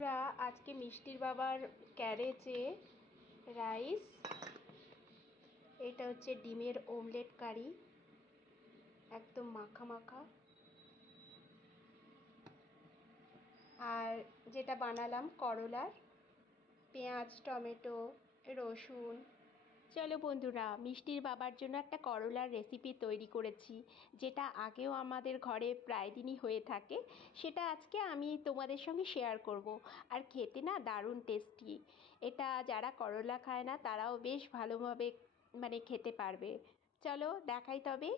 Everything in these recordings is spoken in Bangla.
আমরা আজকে মিষ্টির বাবার ক্যারেজে রাইস, এটা হচ্ছে ডিমের অমলেট কারি, একদম মাখা মাখা। আর যেটা বানালাম করলার, পেঁয়াজ, টমেটো, রসুন। চলো বন্ধুরা, মিষ্টির বাবার জন্য একটা করলার রেসিপি তৈরি করেছি, যেটা আগেও আমাদের ঘরে প্রায় দিনই হয়ে থাকে। সেটা আজকে আমি তোমাদের সঙ্গে শেয়ার করব। আর খেতে না দারুণ টেস্টি। এটা যারা করলা খায় না তারাও বেশ ভালোভাবে খেতে পারবে। চলো দেখাই তবে।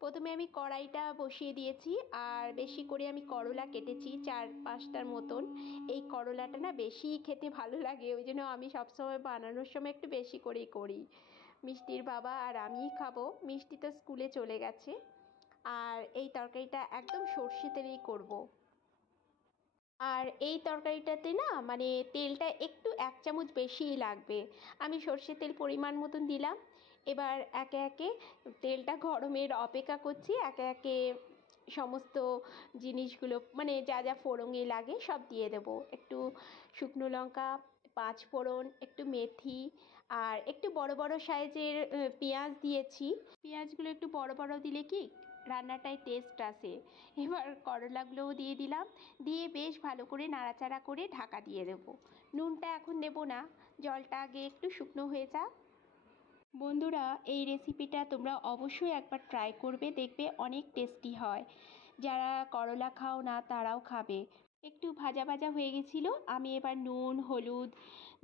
প্রথমে আমি কড়াইটা বসিয়ে দিয়েছি, আর বেশি করে আমি করলা কেটেছি 4-5টার মতন। এই করলাটা না বেশি খেতে ভালো লাগে, ওই জন্য আমি সবসময় বানানোর সময় একটু বেশি করেই করি। মিষ্টির বাবা আর আমিই খাবো, মিষ্টি তো স্কুলে চলে গেছে। আর এই তরকারিটা একদম সর্ষে তেলেই করব। আর এই তরকারিটাতে না তেলটা একটু 1 চামচ বেশিই লাগবে। আমি সর্ষের তেল পরিমাণ মতন দিলাম। এবার একে একে তেলটা গরমের অপেক্ষা করছি, একে একে সমস্ত জিনিসগুলো যা যা ফোড়নে লাগে সব দিয়ে দেবো। একটু শুকনো লঙ্কা, 5 ফোড়ন, একটু মেথি, আর একটু বড় বড় সাইজের পেঁয়াজ দিয়েছি। পেঁয়াজগুলো একটু বড় বড় দিলে কি রান্নাটায় টেস্ট আসে। এবার করলাগুলোও দিয়ে দিলাম, দিয়ে বেশ ভালো করে নাড়াচাড়া করে ঢাকা দিয়ে দেবো। নুনটা এখন দেবো না, জলটা আগে একটু শুকনো হয়ে যাক। বন্ধুরা, এই রেসিপিটা তোমরা অবশ্যই একবার ট্রাই করবে, দেখবে অনেক টেস্টি হয়। যারা করলা খাও না তারাও খাবে। একটু ভাজা ভাজা হয়ে গেছিলো, আমি এবার নুন, হলুদ,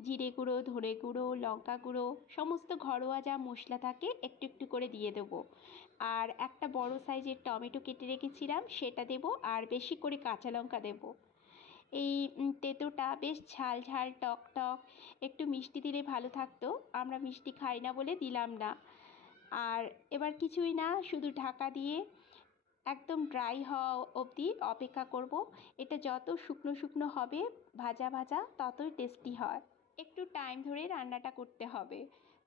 জিরে গুঁড়ো, ধনে গুঁড়ো, লঙ্কা গুঁড়ো, সমস্ত ঘরোয়া যা মশলা থাকে একটু একটু করে দিয়ে দেবো। আর একটা বড় সাইজের টমেটো কেটে রেখেছিলাম সেটা দেবো, আর বেশি করে কাঁচা লঙ্কা দেবো। এই তেঁতোটা বেশ ঝাল ঝাল টক টক, একটু মিষ্টি দিলে ভালো থাকতো, আমরা মিষ্টি খাই না বলে দিলাম না। আর এবার কিছুই না, শুধু ঢাকা দিয়ে একদম ড্রাই হওয়া অবধি অপেক্ষা করব। এটা যত শুকনো শুকনো হবে ভাজা ভাজা, ততই টেস্টি হয়। একটু টাইম ধরে রান্নাটা করতে হবে।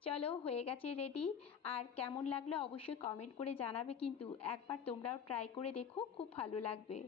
চলো, হয়ে গেছে রেডি। আর কেমন লাগলো অবশ্যই কমেন্ট করে জানাবে, কিন্তু একবার তোমরাও ট্রাই করে দেখো, খুব ভালো লাগবে।